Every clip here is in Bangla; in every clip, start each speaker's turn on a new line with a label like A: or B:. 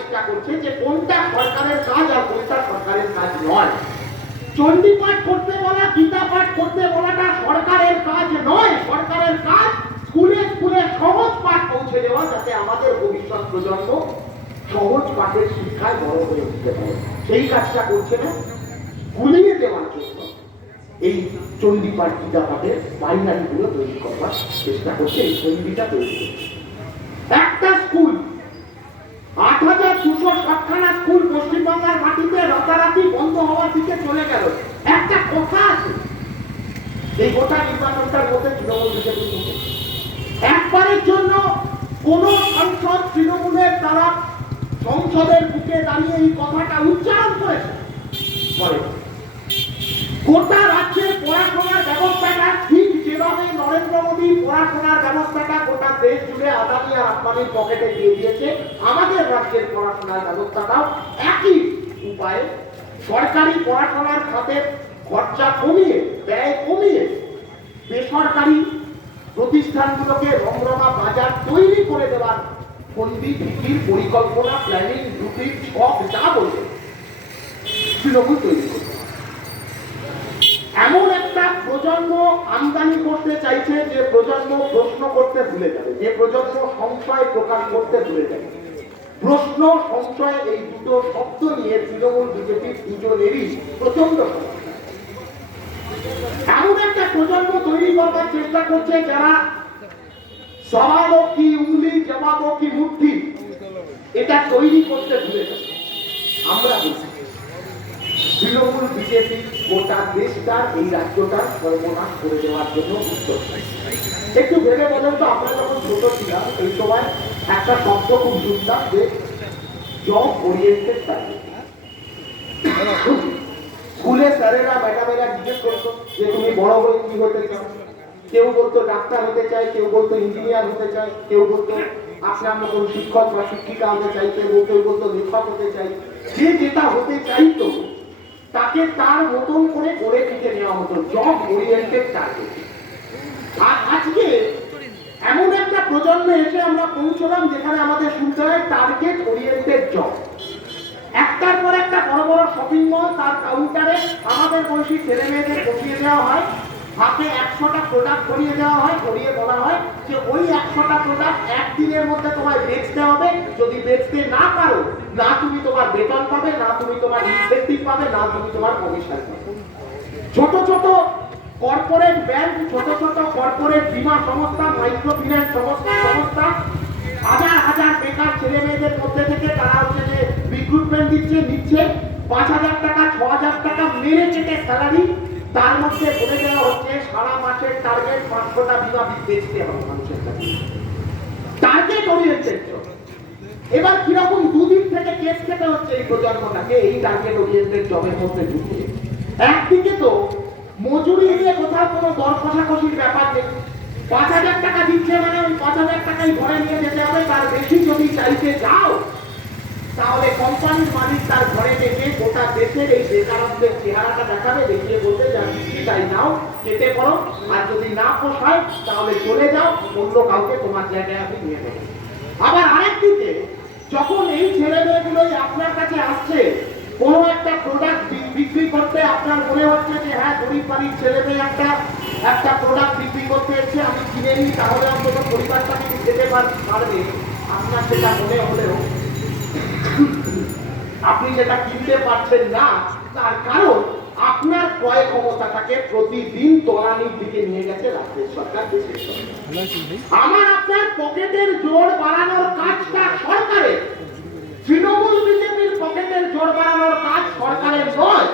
A: চেষ্টা করছে যে কোনটা সরকারের কাজ আর কোনটা সরকারের কাজ নয়। চণ্ডীপাঠ করতে বলা, গীতা পাঠ করতে বলাটা সরকারের কাজ নয়। সরকারের কাজ স্কুলে স্কুলে সহজ পাঠ পৌঁছে দেওয়া, যাতে আমাদের ভবিষ্যৎ প্রজন্ম সহজ পাঠের শিক্ষায় বড় হয়ে উঠতে পারে। সেই কাজটা করছে না গুলিয়ে দেওয়ার জন্য। এই চণ্ডীপাঠ গীতা পাঠের বাইনারিগুলো তৈরি করবার চেষ্টা করছে, এই চণ্ডীটা তৈরি করছে। একটা স্কুল আট হাজার দুশো সাতখানা স্কুল পশ্চিমবাংলার মাটিতে রাতারাতি বন্ধ হওয়ার দিকে চলে গেল। একটা কথা আছে। এই গোটা নির্বাচনটার মধ্যে তৃণমূল বিজেপি একবারের জন্য কোন সংসদ তৃণমূলের দ্বারা সংসদের বুকে দাঁড়িয়ে এই কথাটা উচ্চারণ করেছে। গোটা রাজ্যের পড়াশোনার ব্যবস্থাটা যেভাবে নরেন্দ্র মোদী পড়াশোনার ব্যবস্থাটা গোটা দেশ জুড়ে আদানি আর আম্বানির পকেটে দিয়ে দিয়েছে। আমাদের রাজ্যের পড়াশোনার ব্যবস্থাটাও একই উপায়ে সরকারি পড়াশোনার খাতের খরচা কমিয়ে, ব্যয় কমিয়ে বেসরকারি প্রতিষ্ঠানগুলোকে রমরমা বাজার তৈরি করে দেওয়ার ফন্দি ভিত্তির পরিকল্পনা প্ল্যানিং রুটিন সব যা বলবে, তৃণমূল তৈরি করবে। এমন একটা প্রজন্ম আমদানি করতে চাইছে যে প্রজন্ম প্রশ্ন করতে ভুলে যাবে, যে প্রজন্ম সংশয় প্রকাশ করতে ভুলে যাবে। প্রশ্ন, সংশয় এই দুটো শব্দ নিয়ে তৃণমূল বিজেপির দুজনেরই প্রচণ্ড এমন একটা প্রজন্ম তৈরি করবার চেষ্টা করছে যারা সওয়ালও কি উঙ্গলি জবাবও কি এটা তৈরি করতে ভুলে যাবে আমরা বুঝি তৃণমূল বিজেপি গোটা দেশটার এই রাজ্যটার সর্বনাশ করে দেওয়ার জন্য উদ্যোগ একটু ভেবে বলেন তো, আমরা যখন ছোট ছিলাম, এই সময় একটা শব্দ খুব শুনতাম যে জব ওরিয়েন্টেড টার্গেট স্কুলে স্যারেরা, ম্যাডামেরা জিজ্ঞেস করতো যে, তুমি বড় হয়ে কি হতে চাও? কেউ বলতো ডাক্তার হতে চায় কেউ বলতো ইঞ্জিনিয়ার হতে চায় কেউ বলতো আপনার মতন শিক্ষক বা শিক্ষিকা হতে চাই, কেউ কেউ বলতো লেখক হতে চাই। যে যেটা হতে চাইতো তাকে তার মতন করে গড়ে তুলে নেওয়া হতো জব ওরিয়েন্টেড টার্গেট আর আজকে এমন একটা প্রজন্মে এসে আমরা পৌঁছলাম যেখানে আমাদের শুনতে হয় টার্গেট ওরিয়েন্টেড জব একটার পর একটা বড় বড় শপিং মল তার কাউন্টারে আমাদের বয়সী ছেলে মেয়েদের বসিয়ে দেওয়া হয়। হাতে একশোটা প্রোডাক্ট করিয়ে দেওয়া হয় করিয়ে বলা হয় যে ওই একশোটা প্রোডাক্ট একদিনের মধ্যে তোমায় বেচতে হবে। যদি বেচতে না পারো, না তুমি তোমার বেতন পাবে, না তুমি তোমার ইনসেন্টিভ পাবে, না তুমি তোমার কমিশন পাবে। ছোট ছোট কর্পোরেট ব্যাংক ছোট ছোট কর্পোরেট বীমা সংস্থা মাইক্রো ফিন্যান্স সংস্থা সংস্থা, হাজার হাজার বেকার ছেলে মেয়েদের মধ্যে থেকে তারা হচ্ছে যে রিক্রুটমেন্ট দিচ্ছে, নিচ্ছে। পাঁচ হাজার টাকা, ছ হাজার টাকা মেরে চেটে স্যালারি তার মধ্যে বলে দেওয়া হচ্ছে, সারা মাসের টার্গেট পাঁচশোটা বিমা বেচতে হবে মানুষের কাছে। টার্গেট ওরিয়েন্টেড এবার কীরকম দুদিন থেকে কেস খেতে হচ্ছে এই প্রজন্মটাকে, এই টার্গেট ওরিয়েন্টেড জবের মধ্যে ঢুকে একদিকে তো মজুরি নিয়ে কোথাও কোনো দর কষাকষির ব্যাপার নেই। পাঁচ হাজার টাকা দিচ্ছে মানে ওই পাঁচ হাজার টাকাই ঘরে নিয়ে যেতে হবে, তার বেশি যদি চাইতে যাও তাহলে কোম্পানির মালিক তার ঘরে ডেকে গোটা দেশের এই বেকারত্বের চেহারাটা দেখাবে, দেখিয়ে বলতে যা দিচ্ছি তাই নাও কেটে পড়ো আর যদি না পোষায়, তাহলে চলে যাও, অন্য কাউকে তোমার জায়গায় আমি নিয়ে নেব। আবার আরেকদিকে যখন এই ছেলে মেয়েগুলোই আপনার কাছে আসছে, কোনো একটা প্রোডাক্ট বিক্রি করতে আপনার মনে হচ্ছে যে হ্যাঁ গরিব বাড়ির ছেলে মেয়ে একটা একটা প্রোডাক্ট বিক্রি করতে এসে আমি কিনে নিই, তাহলে অন্তত পরিবারটাকে যেতে পারবে। আপনার সেটা মনে হলেও আপনি যেটা কিনতে পারছেন না তার কারণ আপনার ক্রয় ক্ষমতাটাকে প্রতিদিন তলানির দিকে নিয়ে গেছে রাজ্যের সরকার দেশের সরকার। আমার আপনার পকেটের জোর বাড়ানোর কাজটা সরকারের। তৃণমূল বিজেপির পকেটের জোর বাড়ানোর কাজ সরকারের নয়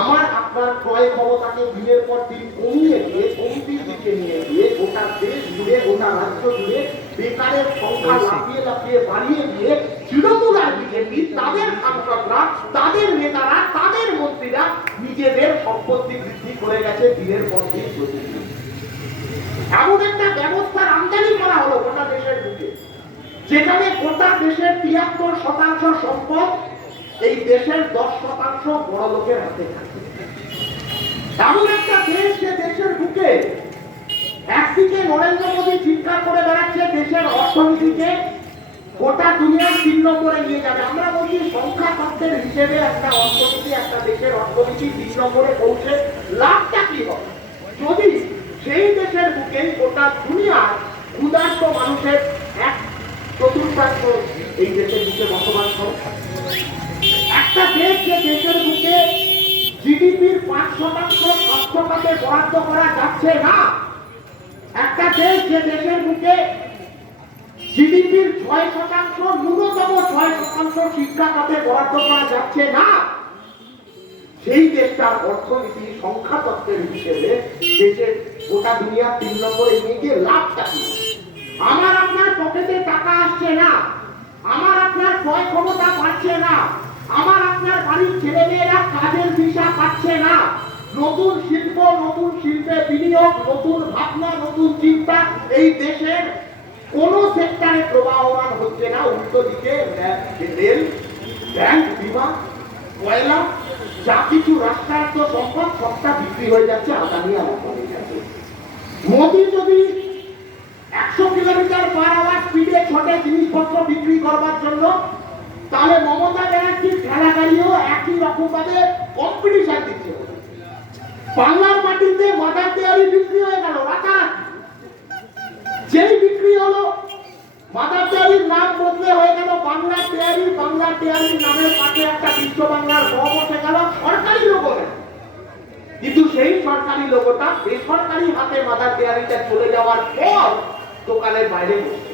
A: আমার আপনার ক্রয় ক্ষমতাকে দিনের পর দিন কমিয়ে দিয়ে কমতির দিকে নিয়ে গিয়ে গোটা দেশ জুড়ে গোটা রাজ্য জুড়ে বেকারের সংখ্যা লাফিয়ে লাফিয়ে বাড়িয়ে দিয়ে তৃণমূল আর বিজেপি তাদের সাংসদরা তাদের নেতারা তাদের মন্ত্রীরা নিজেদের সম্পত্তি বৃদ্ধি করে গেছে দিনের পর দিন প্রতিদিন। এমন একটা ব্যবস্থার আমদানি করা হলো গোটা দেশের বুকে যেখানে গোটা দেশের তিয়াত্তর শতাংশ সম্পদ এই দেশের দশ শতাংশ বড় লোকের হাতে এমন একটা দেশ যে দেশের বুকে একদিকে নরেন্দ্র মোদী চিৎকার করে বেড়াচ্ছে, দেশের অর্থনীতিকে গোটা নম্বরে নিয়ে যাবে। আমরা সংখ্যা তত্ত্বের হিসেবে একটা অর্থনীতি, একটা দেশের অর্থনীতি নম্বরে পৌঁছে লাভটা কি হবে? যদি সেই দেশের বুকে গোটা দুনিয়ার ক্ষুধার্ত মানুষের এক চতুর্থাংশ এই দেশের বুকে বসবাস করে একটা দেশ যে দেশের বুকে জিডিপির পাঁচ শতাংশ স্বাস্থ্য খাতে বরাদ্দ করা যাচ্ছে না, একটা দেশ যে দেশের বুকে জিডিপির ছয় শতাংশ, ন্যূনতম ছয় শতাংশ শিক্ষা খাতে বরাদ্দ করা যাচ্ছে না, সেই দেশটার অর্থনীতি সংখ্যা তত্ত্বের হিসেবে দেশের গোটা দুনিয়া তিন নম্বরে নিয়ে গিয়ে লাভটা কি? আমার আপনার পকেটে টাকা আসছে না, আমার আপনার ক্রয় ক্ষমতা পাচ্ছে না আমার আপনার বাড়ির ছেলেমেয়েরা কাজের দিশা পাচ্ছে না। নতুন শিল্প, নতুন শিল্পে বিনিয়োগ, নতুন ভাবনা, নতুন চিন্তা। এই দেশের কোন সেক্টরে প্রবাহমান হচ্ছে না। উল্টো দিকে রেল, ব্যাংক বিমা, কয়লা, যা কিছু রাষ্ট্রায়ত্ত সম্পদ, সবটা বিক্রি হয়ে যাচ্ছে আদানি কাছে মোদি যদি একশো কিলোমিটার পার আওয়ার স্পিডে ছোটে জিনিসপত্র বিক্রি করবার জন্য তাহলে মমতা ব্যানার্জির ঠেলা গাড়িও একই রকম ভাবে কম্পিটিশন দিচ্ছে। বাংলার মাটিতে মাদার দেয়ারি বিক্রি হয়ে গেল, রাতারাতি। যেই বিক্রি হলো মাদার ডেয়ারির নাম বদলে হয়ে গেল, বাংলা ডেয়ারি বাংলা ডেয়ারির নামের পাশে একটা বিশ্ব বাংলার ব বসে গেল সরকারি লোগো কিন্তু সেই সরকারি লোগোটা বেসরকারি হাতে মাদার ডেয়ারিটা চলে যাওয়ার পর দোকানের বাইরে বসছে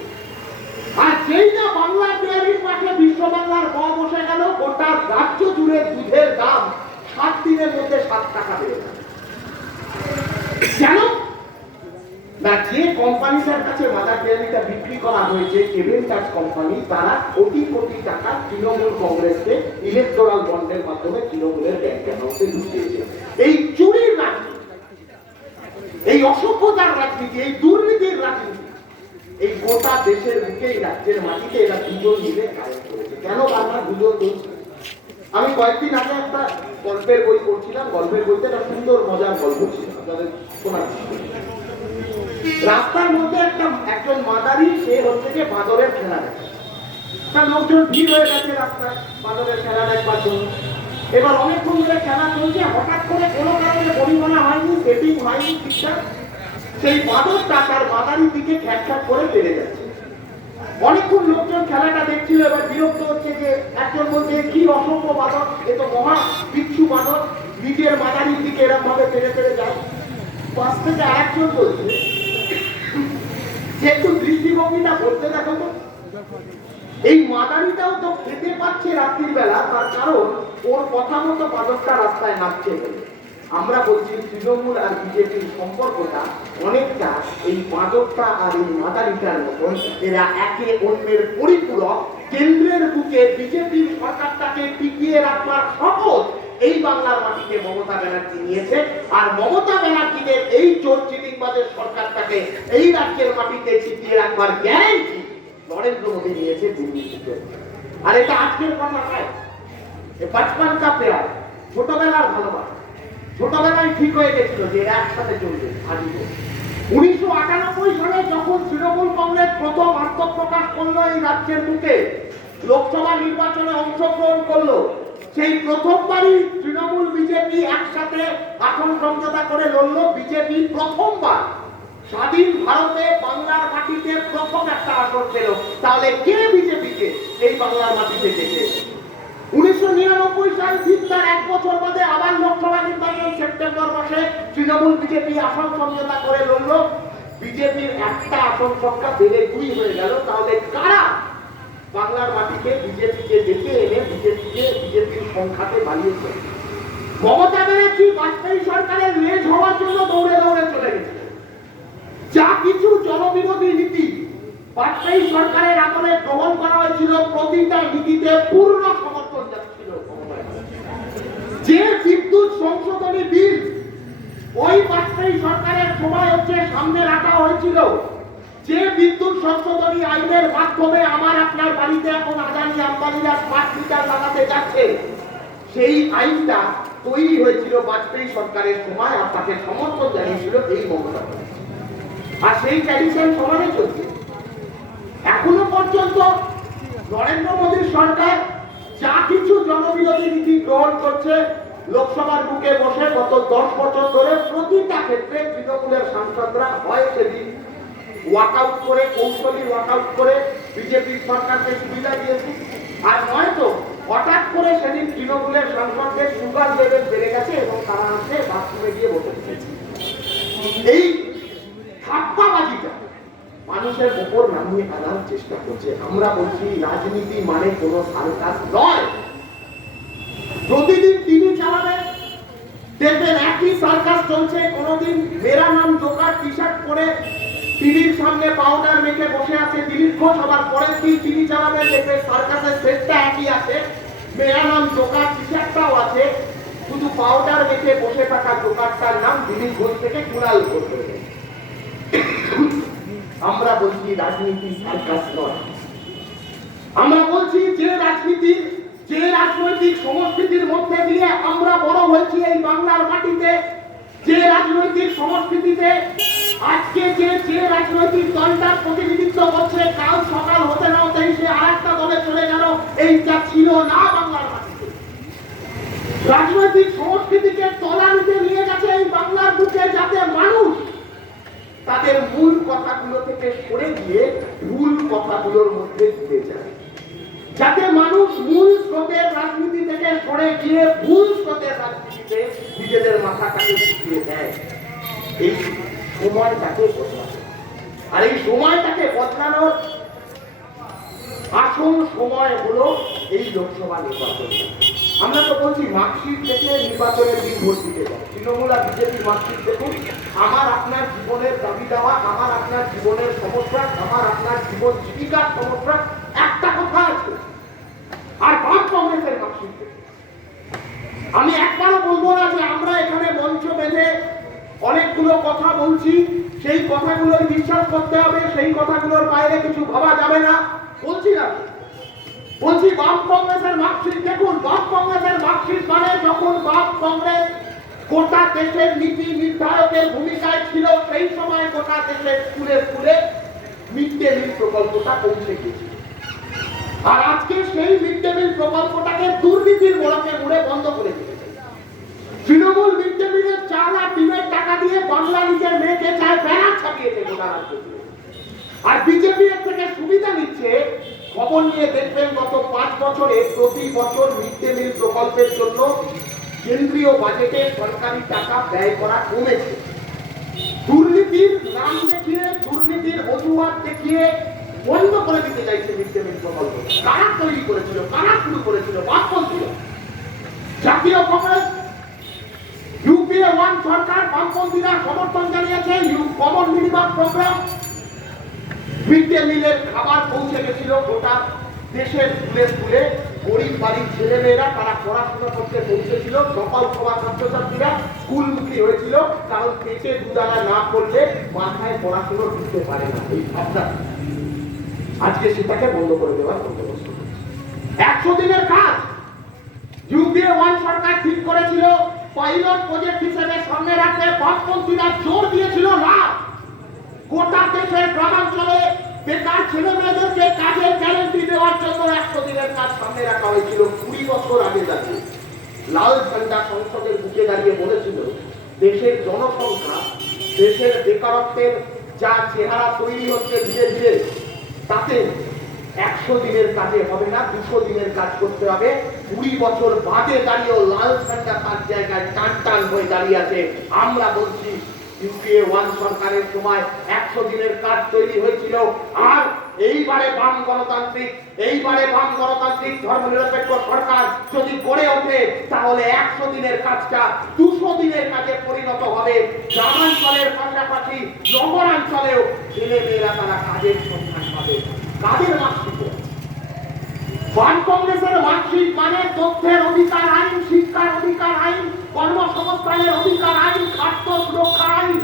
A: আর যেই না বাংলা ডেয়ারির পাশে বিশ্ব বাংলার ব বসে গেল, গোটা রাজ্য জুড়ে দুধের দাম সাত দিনের মধ্যে সাত টাকা বেড়ে গেল। কেন? না, যে কোম্পানিটার কাছে মাদার ডেয়ারিটা বিক্রি করা হয়েছে টাচ কোম্পানি, তারা কোটি কোটি টাকা তৃণমূল কংগ্রেসকে ইলেকট্রাল বন্ডের মাধ্যমে তৃণমূলের ব্যাংক অ্যাকাউন্টে ঢুকিয়েছে এই চুরির রাজনীতি, এই অসভ্যতার রাজনীতি, এই দুর্নীতির রাজনীতি এই গোটা দেশের বুকে এই রাজ্যের মাটিতে এরা দুজন মিলে কেন বাংলা দুজন বলছে আমি কয়েকদিন আগে একটা গল্পের বই পড়ছিলাম। গল্পের বইতে একটা সুন্দর মজার গল্প ছিল। আপনাদের রাস্তার মধ্যে একটা একজন মাদারি, সে হচ্ছে যে বাদরের খেলা দেখে। লোকজন ভিড় হয়ে গেছে রাস্তায় বাদরের খেলা দেখবার জন্য। এবার অনেকক্ষণ ধরে খেলা চলছে, হঠাৎ করে কোনো কারণে পরিমাণা হয়নি, সেটিং হয়নি ঠিকঠাক। সেই বাদরটা তার মাদারির দিকে খ্যাট করে বেড়ে যাচ্ছে। অনেকক্ষণ লোকজন খেলাটা দেখছিল, এবার বিরক্ত হচ্ছে যে একজন বলছে কি অসম্ভ বাদক এ তো মহা বিচ্ছু বাদক নিজের মাদারির দিকে এরকম ভাবে পেরে পেরে যায়। পাশ থেকে আরেকজন বলছে, যে একটু দৃষ্টিভঙ্গিটা বলতে দেখো তো। এই মাদারিটাও তো খেতে পাচ্ছে রাত্রির বেলা তার কারণ ওর কথা মতো বাদকটা রাস্তায় নাচছে বলে। আমরা বলছি তৃণমূল আর বিজেপির সম্পর্কটা অনেকটা এই মাদকটা আর এই মাদারিটার মতন। এরা একে অন্যের পরিপূরক, কেন্দ্রের বুকে বিজেপির সরকারটাকে টিকিয়ে রাখবার শপথ এই বাংলার মাটিতে মমতা ব্যানার্জি নিয়েছে। আর মমতা ব্যানার্জিদের এই চোর চিটিংবাজের সরকারটাকে এই রাজ্যের মাটিতে টিকিয়ে রাখবার গ্যারেন্টি নরেন্দ্র মোদী নিয়েছে দুর্নীতিতে আর এটা আজকের কথা নয়, এ বাচপান কা প্যার ছোটবেলার ভালোবাসা। ছোটবেলায় ঠিক হয়ে গেছিল যে এরা একসাথে চলবে আজীবন উনিশশো আটানব্বই সালে যখন তৃণমূল কংগ্রেস প্রথম আত্মপ্রকাশ করল এই রাজ্যের বুকে, লোকসভা নির্বাচনে অংশগ্রহণ করল, সেই প্রথমবারই তৃণমূল বিজেপি একসাথে আসন সমঝোতা করে লড়লো বিজেপি প্রথমবার। স্বাধীন ভারতে বাংলার মাটিতে প্রথম একটা আসন পেল। তাহলে কে বিজেপিকে এই বাংলার মাটিতে ডেকে উনিশশো নিরানব্বই সাল ঠিক তার এক বছর বাদে আবার লোকসভা নির্বাচন সেপ্টেম্বর মাসে তৃণমূল বিজেপি আসন সমঝোতা করে লড়লো। বিজেপির একটা আসন সংখ্যা বেড়ে দুই হয়ে গেল। তাহলে কারা বাংলার বিজেপিকে ডেকে এনে বিজেপিকে বিজেপির সংখ্যাতে বাড়িয়েছে মমতা ব্যানার্জি বাজপেয়ী সরকারের লেজ হওয়ার জন্য দৌড়ে দৌড়ে চলে গেছে। যা কিছু জনবিরোধী নীতি বাজপেয়ী সরকারের আমলে গ্রহণ করা হয়েছিল, প্রতিটা নীতিতে পূর্ণ যে বিদ্যুৎ সংশোধনী বিল ওই বাজপেয়ী সরকারের সময় হচ্ছে সামনে রাখা হয়েছিল, যে বিদ্যুৎ সংশোধনী আইনের মাধ্যমে আমার আপনার বাড়িতে এখন আদানি আম্বানিরা স্মার্ট মিটার লাগাতে যাচ্ছে, সেই আইনটা তৈরি হয়েছিল বাজপেয়ী সরকারের সময়, আপনাকে সমর্থন জানিয়েছিল এই মমতা আর সেই ট্র্যাডিশন সমানে চলছে। এখনও পর্যন্ত নরেন্দ্র মোদীর সরকার যা কিছু জনবিরোধী নীতি গ্রহণ করছে, লোকসভার বুকে বসে গত দশ বছর ধরে প্রতিটা ক্ষেত্রে তৃণমূলের সাংসদরা হয় সেদিন ওয়াকআউট করে, কৌশলী ওয়াকআউট করে বিজেপির সরকারকে সুবিধা দিয়েছে। আর নয়তো হঠাৎ করে সেদিন তৃণমূলের সাংসদদের সুগার লেভেল বেড়ে গেছে এবং তারা আসে বাথরুমে গিয়ে বসে এই ঠাপ্পাবাজিটা মানুষের উপর নামিয়ে আনার চেষ্টা করছে। আমরা বলছি, রাজনীতি মানে কোনো সার্কাস নয়। প্রতিদিন দেখবেন একই সার্কাস চলছে। মেরা নাম জোকার টি শার্ট পরে টিভির সামনে পাউডার মেখে বসে আছে। দিলীপ ঘোষ আবার পরের দিন টিভি চালাবেন দেখবেন সার্কাসের সেটটা একই আছে। মেরা নাম জোকার টি শার্টটাও আছে। শুধু পাউডার মেখে বসে থাকা জোকারটার নাম দিলীপ ঘোষ থেকে কুড়াল করতে আমরা বলছি রাজনীতি সার্কাস নয়। আমরা বলছি যে রাজনীতি, যে রাজনৈতিক সংস্কৃতির মধ্যে দিয়ে আমরা বড় হয়েছি এই বাংলার মাটিতে, যে রাজনৈতিক সংস্কৃতিতে আজকে যে যে রাজনৈতিক দলটার প্রতিনিধিত্ব করছে কাল সকাল হতে না হতেই সে আরেকটা দলে চলে গেল, এইটা ছিল না বাংলার রাজনৈতিক সংস্কৃতিকে তলানিতে নিয়ে গেছে এই বাংলার বুকে যাতে তাদের মূল কথাগুলো থেকে সরে গিয়ে ভুল কথাগুলোর মধ্যে ঢুকে যায়। যাতে মানুষ মূল স্রোতের রাজনীতি থেকে সরে গিয়ে ভুল স্রোতের রাজনীতিতে নিজেদের মাথাটাকে ঢুকিয়ে দেয়। এই সময়টাকে বদলাতে আর এই সময়টাকে বদলানোর আসল সময় হলো এই লোকসভা নির্বাচন। আমরা তো বলছি মার্কশিট দেখে নির্বাচনের দিন ভোট দিতে যাও তৃণমূল আর বিজেপির মার্কশিট দেখুন, আমার আপনার জীবনের দাবি দেওয়া, আমার আপনার জীবনের সমস্যা, আমার আপনার জীবন জীবিকার সমস্যা, একটা কথা আছে। আর বাম কংগ্রেসের মার্কশিট আমি একবারও বলব না যে আমরা এখানে মঞ্চ বেঁধে অনেকগুলো কথা বলছি, সেই কথাগুলোর বিশ্বাস করতে হবে, সেই কথাগুলোর বাইরে কিছু ভাবা যাবে না। বলছি না। বলছি বাম কংগ্রেসের মার্কশিট দেখুন, বাম কংগ্রেসের মার্কশিট মানে যখন বাম কংগ্রেস গোটা দেশের নীতি নির্ধারকের ভূমিকায় ছিল, সেই সময় গোটা দেশের স্কুলে স্কুলে মিড ডে মিল প্রকল্পটা পৌঁছে গিয়েছিল। আর আজকে সেই মিড ডে মিল প্রকল্পটাকে দুর্নীতির মোড়কে মুড়ে বন্ধ করে দিয়েছে। তৃণমূল মিড ডে মিলের চাল আর ডিমের টাকা দিয়ে বাংলা নিজের মেয়েকে চায় ব্যানার ছাপিয়েছে গোটা রাজ্য আর বিজেপি এর থেকে সুবিধা নিচ্ছে খবর নিয়ে দেখবেন গত পাঁচ বছরে প্রতি বছর মিড ডে মিল প্রকল্পের জন্য কেন্দ্রীয় বাজেটে সরকারি টাকা ব্যয় করা কমেছে। দুর্নীতির নাম দেখিয়ে, দুর্নীতির অজুহাত দেখিয়ে বন্ধ করে দিতে চাইছে মিড ডে মিল প্রকল্প। কারা তৈরি করেছিল? কারা শুরু করেছিল? বামপন্থীরা জাতীয় কংগ্রেস, ইউপিএ ওয়ান সরকার বামপন্থীরা সমর্থন জানিয়েছে কমন মিনিমাম প্রোগ্রাম। মিড মিলের খাবার পৌঁছে গেছিল গোটা দেশের স্কুলে স্কুলে। গরিব বাড়ির ছেলেমেয়েরা তারা পড়াশোনা করতে পৌঁছেছিল। সকাল সভা ছাত্রছাত্রীরা স্কুলমুখী হয়েছিল। কারণ পেটে দুদানা না করলে মাথায় পড়াশোনা ঢুকতে পারে না। এই ভাবনা। আজকে সেটাকে বন্ধ করে দেওয়ার বন্দোবস্ত একশো দিনের কাজ। ইউপিএ ওয়ান সরকার ঠিক করেছিল। পাইলট প্রজেক্ট হিসেবে সামনে রাখতে বামপন্থীরা জোর দিয়েছিল না। গোটা দেশের গ্রামাঞ্চলে বেকার ছেলে মেয়েদেরকে কাজের গ্যারেন্টি দেওয়ার জন্য একশো দিনের কাজ সামনে রাখা হয়েছিল কুড়ি বছর আগে দাঁড়িয়ে। লাল ঝান্ডা সংসদের বুকে দাঁড়িয়ে বলেছিল, দেশের জনসংখ্যা, দেশের বেকারত্বের যা চেহারা তৈরি হচ্ছে ধীরে ধীরে, তাতে একশো দিনের কাজে হবে না, দুশো দিনের কাজ করতে হবে। কুড়ি বছর বাদে দাঁড়িয়েও লাল ঝান্ডা তার জায়গায় টান টান হয়ে দাঁড়িয়ে আছে। আমরা বলছি ইউপিএ ওয়ান সরকারের সময় একশো দিনের কাজ তৈরি হয়েছিল। আর এইবারে বাম গণতান্ত্রিক, এইবারে বাম গণতান্ত্রিক সরকার যদি গড়ে ওঠে, তাহলে একশো দিনের কাজটা দুশো দিনের কাজে পরিণত হবে। গ্রামাঞ্চলের পাশাপাশি নগরাঞ্চলেও ছেলে মেয়েরা তারা কাজের সন্ধান পাবে। কাজের মার্কশিট? বাম কংগ্রেসের মার্কশিট মানে তথ্যের অধিকার আইন কর্মসংস্থানের অধিকার আইন খাদ্য সুরক্ষা আইন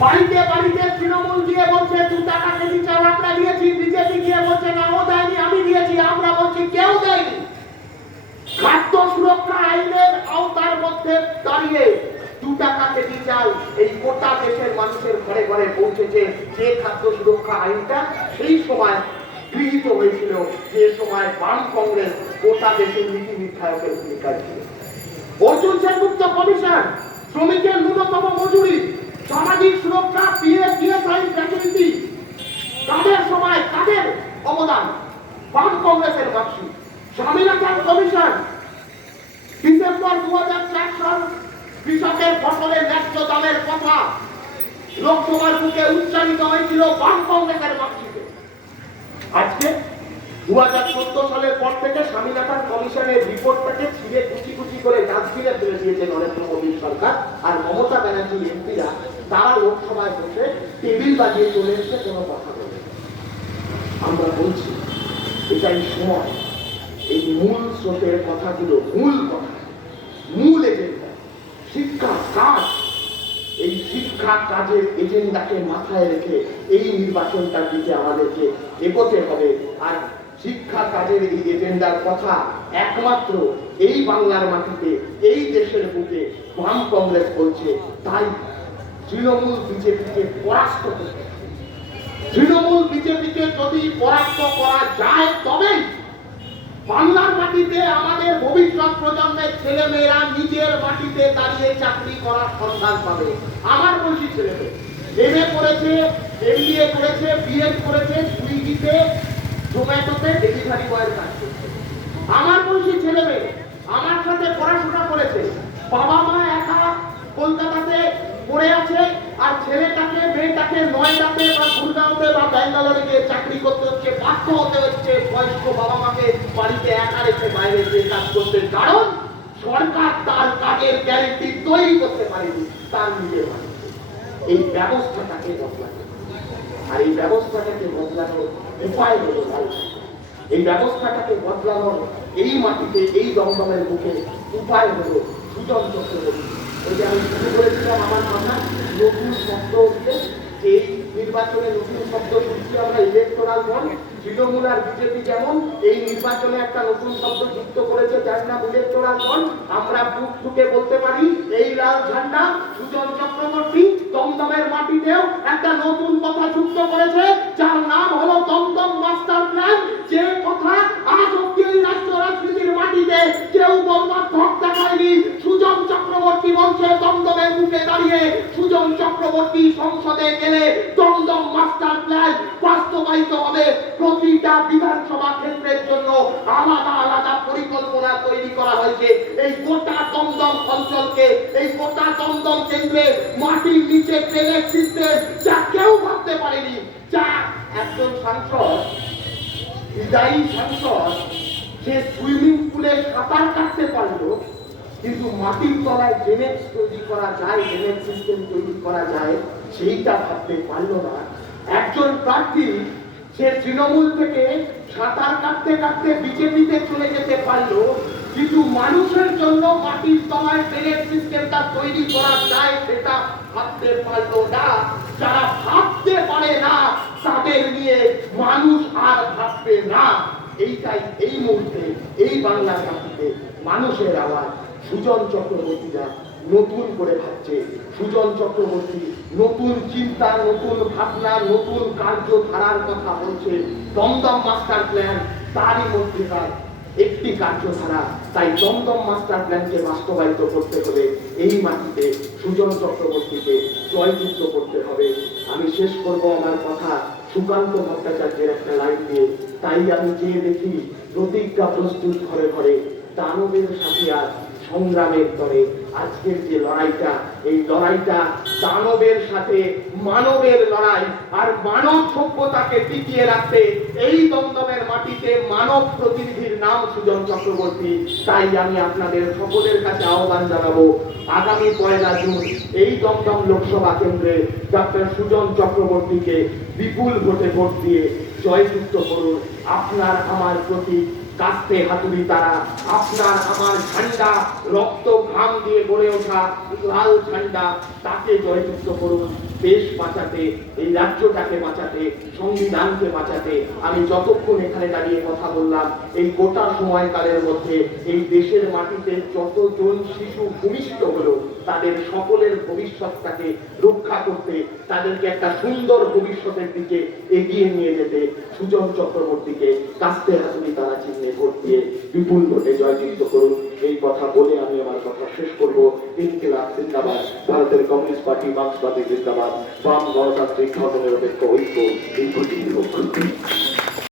A: বাড়িতে বাড়িতে তৃণমূল দিয়ে বলছে, দু টাকা কেজি চাল আমরা দিয়েছি, বিজেপি দিয়ে বলছে, না, ও দেয়নি, আমি দিয়েছি, আমরা বলছি, কেউ দেয়নি। খাদ্য সুরক্ষা আইনের আওতার মধ্যে দাঁড়িয়ে দু টাকা কেজি চাল এই গোটা দেশের মানুষের ঘরে ঘরে পৌঁছেছে। যে খাদ্য সুরক্ষা আইনটা সেই সময় গৃহীত হয়েছিল, যে সময় বাম কংগ্রেস গোটা দেশের নীতি নির্ধারকের ভূমিকা ছিল। অর্জুন সেনগুপ্ত কমিশন, শ্রমিকের ন্যূনতম মজুরি, সামাজিক সুরক্ষা পিএ পিএসআই গ্র্যাচুইটি কাদের সময় কাদের অবদান? বাম কংগ্রেসের মার্কশিট স্বামীনাথন কমিশন, ডিসেম্বর দু হাজার চার সাল কৃষকের ফসলের ন্যায্য দামের কথা লোকসভার বুকে উচ্চারিত হয়েছিল বাম কংগ্রেসের মার্কশিটে আজকে দু হাজার চোদ্দ সালের পর থেকে স্বামীনাথন কমিশনের রিপোর্টটাকে ছিঁড়ে কুচি কুচি করে ডাস্টবিনে ফেলে দিয়েছে নরেন্দ্র মোদীর সরকার আর মমতা ব্যানার্জির এমপিরা, তারা লোকসভায় বসে টেবিল বাজিয়ে চলে এসে কোনো কথা বলে। আমরা বলছি, এটাই সময়। এই মূল স্রোতের কথাগুলো, মূল কথা, মূল এজেন্ডা শিক্ষা কাজ। এই শিক্ষা কাজের এজেন্ডাকে মাথায় রেখে এই নির্বাচনটার দিকে আমাদেরকে এগোতে হবে। আর শিক্ষা কাজের এই এজেন্ডার কথা একমাত্র এই বাংলার মাটিতে, এই দেশের বুকে বাম কংগ্রেস বলছে, তাই তৃণমূল বিজেপিকে পরাস্ত করতে। তৃণমূল বিজেপিকে যদি পরাস্ত করা যায়, তবেই বাংলার মাটিতে আমাদের ভবিষ্যৎ প্রজন্মের ছেলে মেয়েরা নিজের মাটিতে দাঁড়িয়ে চাকরি করার সন্ধান পাবে আমার বলছি ছেলে এমএ করেছে এমবিএ করেছে বিএড করেছে সুইগিতে জোম্যাটোতে ডেলিভারি বয়ের করছে আমার বয়সী ছেলে মেয়ে আমার সাথে পড়াশোনা করেছে বাবা মা একা কলকাতাতে পড়ে আছে আর ছেলেটাকে, মেয়েটাকে নয়ডাতে বা গুরগাঁওতে বা ব্যাঙ্গালোরে গিয়ে চাকরি করতে হচ্ছে, বাধ্য হতে হচ্ছে বয়স্ক বাবা মাকে বাড়িতে একা রেখে বাইরে গিয়ে কাজ করতে কারণ সরকার তার কাজের গ্যারেন্টি তৈরি করতে পারেনি, তার নিজের এই ব্যবস্থাটাকে বদলাতে। আর এই ব্যবস্থাটাকে বদলানোর উপায় হলো। এই ব্যবস্থাটাকে বদলানোর এই মাটিতে, এই দমদমের মুখে উপায় হলো সুজন চক্রবর্তী। ওই যে আমি শুরু করেছিলাম আমার কথা, নতুন শব্দ হচ্ছে এই নির্বাচনে নতুন শব্দ শুনছি আমরা ইলেকটোরাল বন্ড তৃণমূল আর বিজেপি যেমন, এই নির্বাচনে একটা নতুন শব্দ যুক্ত করেছে যার নাম ইলেকটোরাল বন্ড আমরা বুক ঠুকে বলতে পারি, এই লাল ঝান্ডা সুজন চক্রবর্তী দমদমের মাটিতেও একটা নতুন কথা যুক্ত করেছে, যার নাম হলো দমদম মাস্টার প্ল্যান। যে কথা আজ অব্দি রাজ্য রাজনীতির মাটিতে কেউ বলবার ধক দেখায়নি। সুজন চক্রবর্তী বলছে, দমদমের মুখে দাঁড়িয়ে সুজন চক্রবর্তী সংসদে গেলে দমদম মাস্টার প্ল্যান বাস্তবায়িত হবে প্রতিটা বিধানসভা ক্ষেত্রের জন্য আলাদা আলাদা পরিকল্পনা তৈরি করা হয়েছে। এই গোটা দমদম অঞ্চলকে, এই গোটা দমদম কেন্দ্রে মাটির নিচে ট্রেনের সিস্টেম যা কেউ ভাবতে পারেনি। যা একজন সাংসদ, বিদায়ী সাংসদ সুইমিং পুলে সাঁতার কাটতে পারল, কিন্তু মাটির তলায় তৈরি করা যায় সিস্টেম তৈরি করা যায়, সেইটা ভাবতে পারল না। একজন প্রার্থী, সে তৃণমূল থেকে সাঁতার কাটতে কাটতে বিজেপিতে চলে যেতে পারল, কিন্তু মানুষের জন্য মাটির তলায় ড্রেনেজ সিস্টেমটা তৈরি করা যায় সেটা ভাবতে পারল না। যারা ভাবতে পারে না, তাদের নিয়ে মানুষ আর ভাববে না। এইটাই এই মুহূর্তে, এই বাংলা মাটিতে মানুষের আওয়াজ। সুজন চক্রবর্তীরা নতুন করে ভাবছে। সুজন চক্রবর্তী নতুন চিন্তা, নতুন ভাবনা, নতুন কার্যধারার কথা বলছে দমদম মাস্টার প্ল্যান, তারই মধ্যেকার একটি কার্যধারা। তাই দমদম মাস্টার প্ল্যানকে বাস্তবায়িত করতে হলে এই মাটিতে সুজন চক্রবর্তীকে জয়যুক্ত করতে হবে। আমি শেষ করব আমার কথা সুকান্ত ভট্টাচার্যের একটা লাইন দিয়ে। তাই আমি চেয়ে দেখি প্রতিজ্ঞা প্রস্তুত ঘরে ঘরে দানবের সাথে আর সংগ্রামের তরে আজকের যে লড়াইটা, এই লড়াইটা দানবের সাথে মানবের লড়াই আর মানব সভ্যতাকে টিকিয়ে রাখতে এই দমদমের মাটিতে মানব প্রতিনিধির নাম সুজন চক্রবর্তী। তাই আমি আপনাদের সকলের কাছে আহ্বান জানাব, আগামী পয়লা জুন এই দমদম লোকসভা কেন্দ্রে ডক্টর সুজন চক্রবর্তীকে বিপুল ভোটে ভোট দিয়ে জয়যুক্ত করুন। আপনার, আমার প্রতি কাস্তে হাতুড়ি তারা। আপনার আমার ঝান্ডা, রক্ত ঘাম দিয়ে গড়ে ওঠা লাল ঝান্ডা তাকে জয়যুক্ত করুন। দেশ বাঁচাতে, এই রাজ্যটাকে বাঁচাতে, সংবিধানকে বাঁচাতে আমি যতক্ষণ এখানে দাঁড়িয়ে কথা বললাম, এই গোটা সময়কালের মধ্যে এই দেশের মাটিতে যতজন শিশু ভূমিষ্ঠ হলো, তাদের সকলের ভবিষ্যৎটাকে রক্ষা করতে, তাদেরকে একটা সুন্দর ভবিষ্যতের দিকে এগিয়ে নিয়ে যেতে সুজন চক্রবর্তীকে কাস্তে হাতুড়ি তারা চিহ্নে ভোট দিয়ে বিপুল ভোটে জয়যুক্ত করুন। এই কথা বলে আমি আমার কথা শেষ করব। ইনকিলাব জিন্দাবাদ। ভারতের কমিউনিস্ট পার্টি, মার্ক্সবাদী জিন্দাবাদ। বাম গণতান্ত্রিক ধর্মনিরপেক্ষ ঐক্য এই প্রতিনিধি